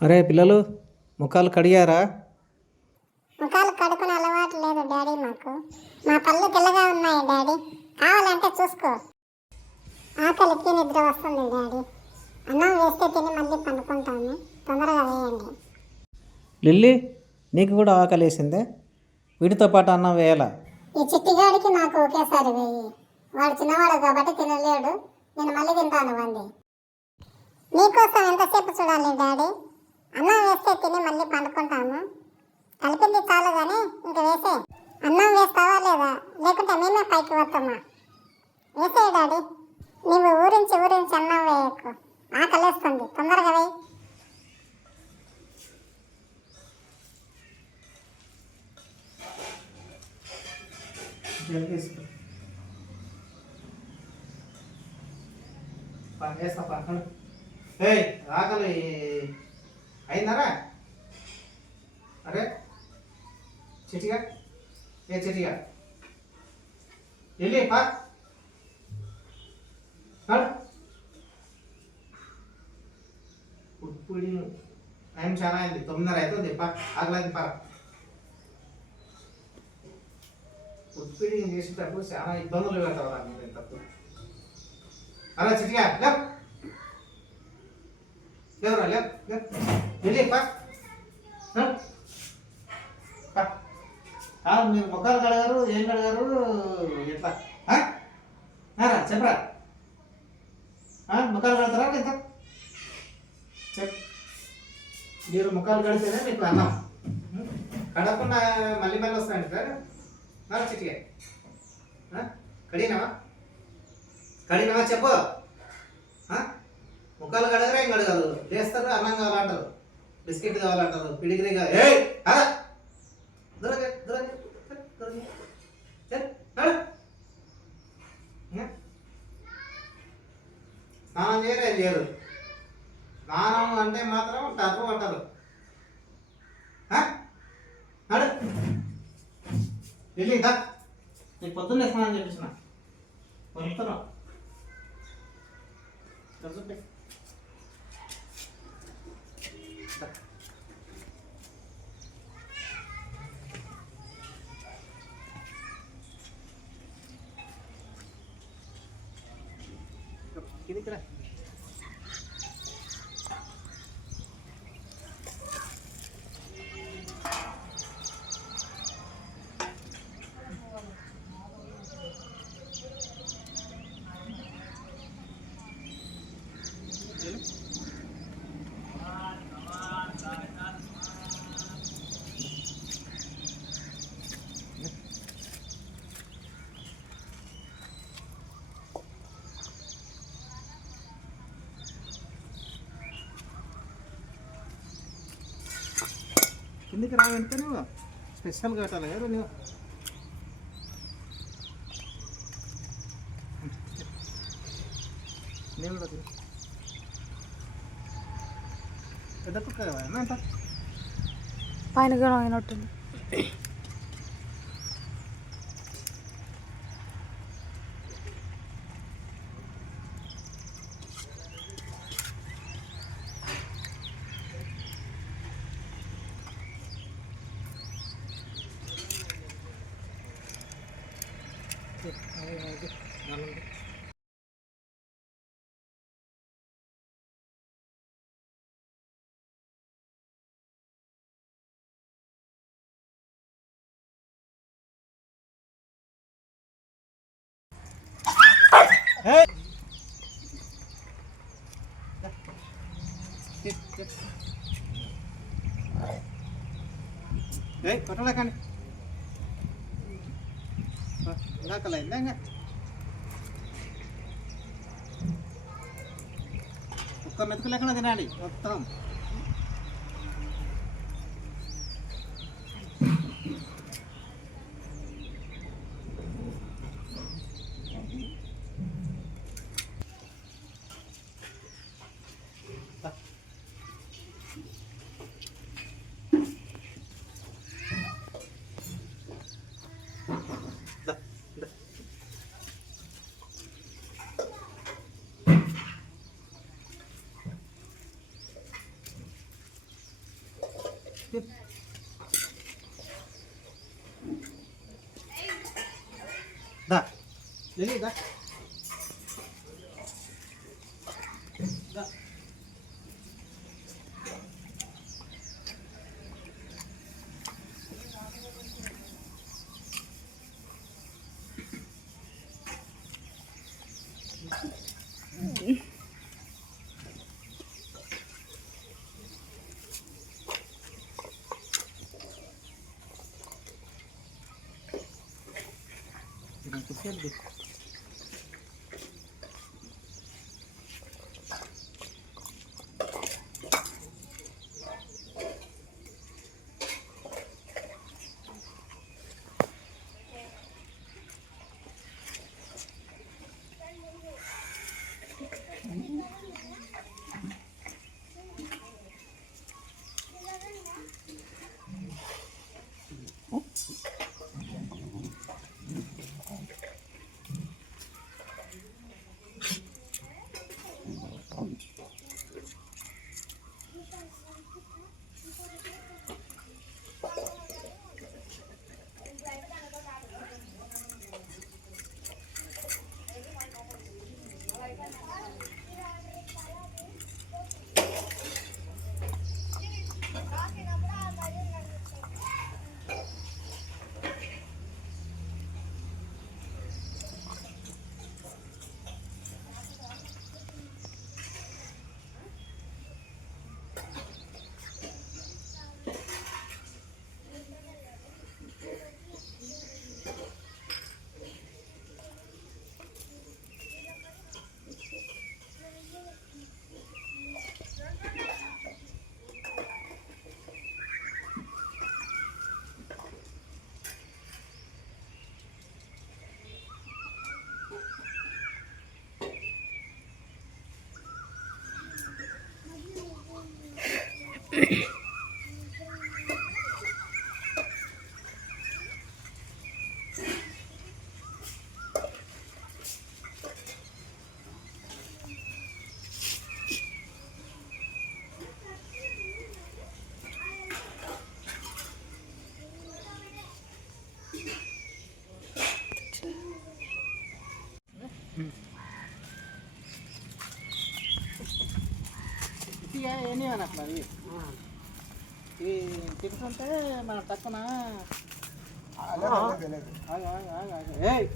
అరే పిల్లలు ముఖాలు కడిగారా? ముఖాలు కడుకునే అలవాటు లేదు డాడీ మాకు. మా పళ్ళు తెల్లగా ఉన్నాయి డాడీ. కావాలంటే చూసుకో. ఆకలికి నిద్ర వస్తుంది డాడీ. అన్నం వేస్తే తిని మళ్ళీ పండుకుంటాము. తొందరగా వేయండి. లిల్లీ నీకు కూడా ఆకలేసిందే? వీటితో పాటు అన్నం వేయాలా? ఈ చిట్టిగాడికి నాకు ఒకేసారి వేయి. వాడు చిన్నవాడు కాబట్టి తినలేడు. నేను మళ్ళీ తింటాను వండి నీకోసం ఎంతసేపు చూడాలి డాడీ అన్నం వేస్తే తిని మళ్ళీ పండుకుంటాము కలిపింది చాలు కానీ ఇంక వేసే అన్నం వేస్తావా లేదా లేకుంటే మేమే పైకి వస్తామా వేసే డాడీ నువ్వు ఊరించి ఊరించి అన్నం వేయకు. ఆకలేస్తుంది. తొందరగా వేయి. ఏయ్ ఆకలి అయిందరా? అరే చిటిగా ఏ చిటిగా వెళ్ళి పా ఉప్పుడు టైం చాలా అయింది తొమ్మిదిన్నర అవుతుంది పా ఆకలేదు పా ఉత్పీడింగ్ చేసేటప్పుడు చాలా ఇబ్బందులు పెడతావు మీరు తప్పు అలా చిటిగా లేవు లేవురా లేవు లేవు వెళ్ళి పా కాదు మీరు ముఖాలు కడగారు ఏం కడగారు ఎట్లా ఆ? చెప్పరా ముఖాలు కడతారా ఎంత చెప్ మీరు ముఖాలు కడితేనే మీకు అన్నం. కడకుండా మళ్ళీ మళ్ళీ వస్తానండి సార్ నా చిటిగా ఆ? కడిగినావా? కడిగినావా చెప్పు. ముఖాలు కడగరా ఏం కడగరు? లేస్తారు అన్నం కావాలంటారు. బిస్కెట్ కావాలంటారు. పిడిగిరి ఏ వెళ్ళి దా నీకు పొద్దున్న స్నానం చేపించిన. వస్తున్నావు ఇది ఇక్కడ రా కిందికి రావంటే నువ్వు స్పెషల్ కట్టాలి కదా నువ్వు. నేను కూడా పెద్ద కుక్క కదా అన్న అంత. పైన కూడా అయినట్టుంది. Hei, kau tahu kan? ఇలాకలే ఇందాక. ఒక్క మెతుకు లేకుండా తినాలి? మొత్తం. లిల్లీ దా దా ఇది Mm-hmm. ఇక ఏమీ అనట్లా ఇవి ఇవి తింటుంటే మన తక్కువ ఏయ్!